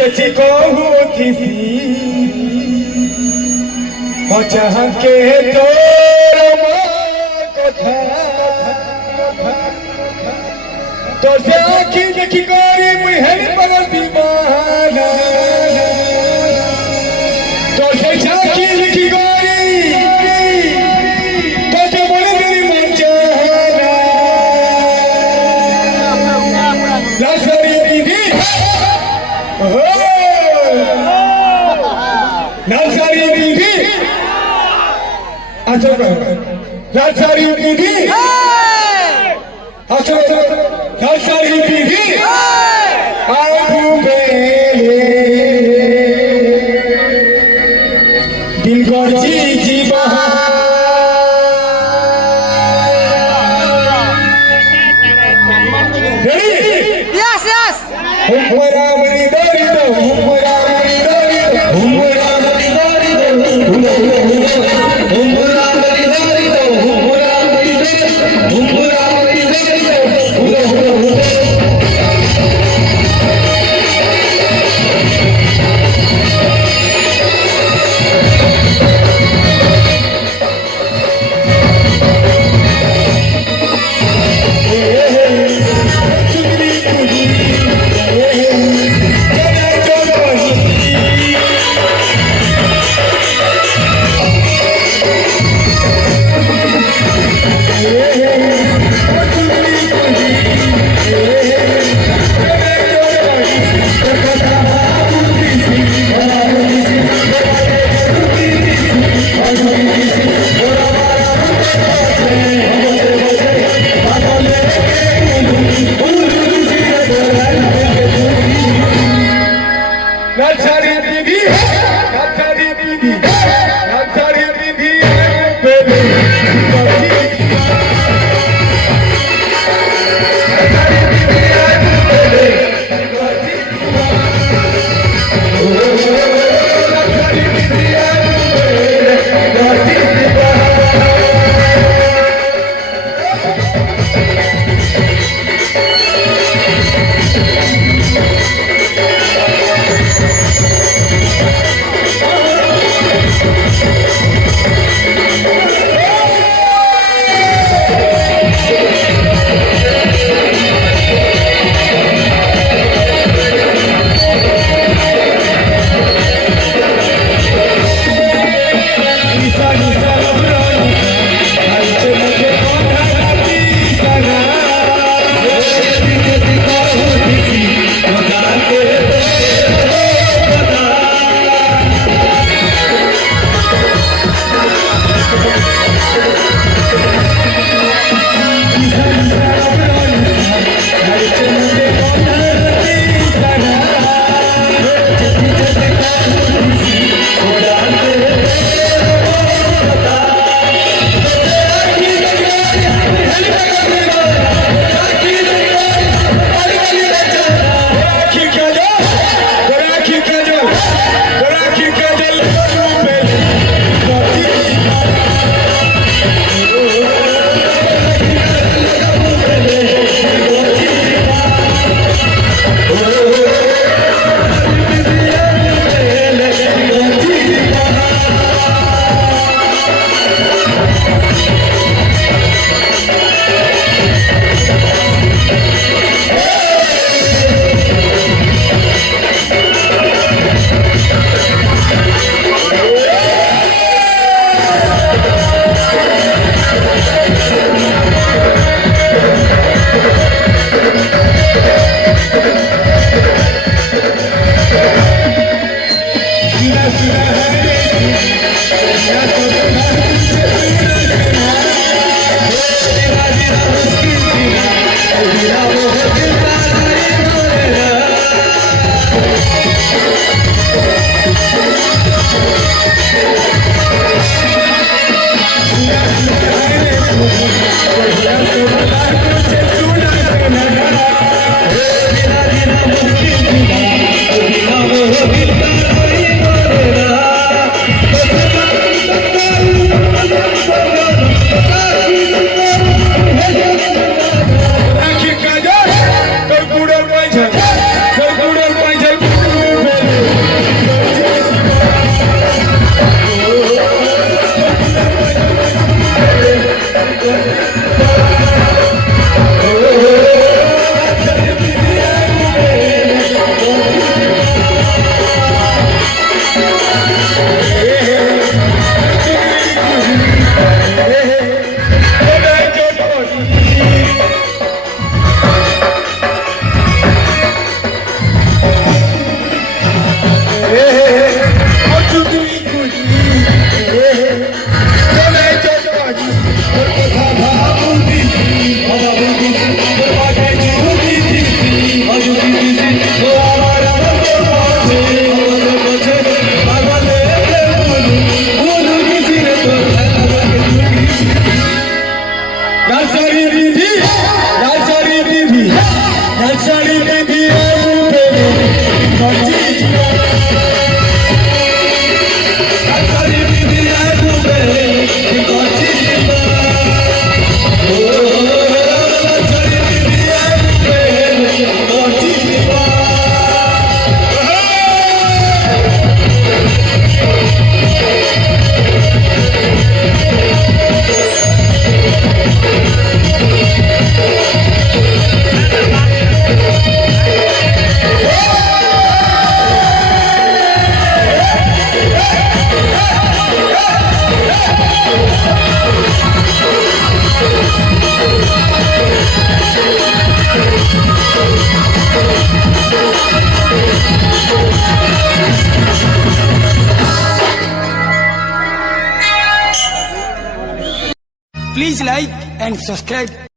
सच कहूँ किसी चाह के तो से आखी देखी गोरी मुहर पर दीवाना तो से आखी देखी गोरी तो से बड़े तेरी मन चाहना नर्सरी दीदी हो नर्सरी दीदी अच्छा नर्सरी दीदी अच्छा नर्सरी दीदी आबू बेले दिल को जी बहा Yes, yes. हुमरा मरी दरी दो हुमरा मरी दरी दो हुमरा मरी दरी दो हुमरा मरी दरी दो हुमरा मरी दरी दो हुमरा मरी दरी दो नर्सरी दीदी नर्सरी दीदी नर्सरी दीदी baby Please like and subscribe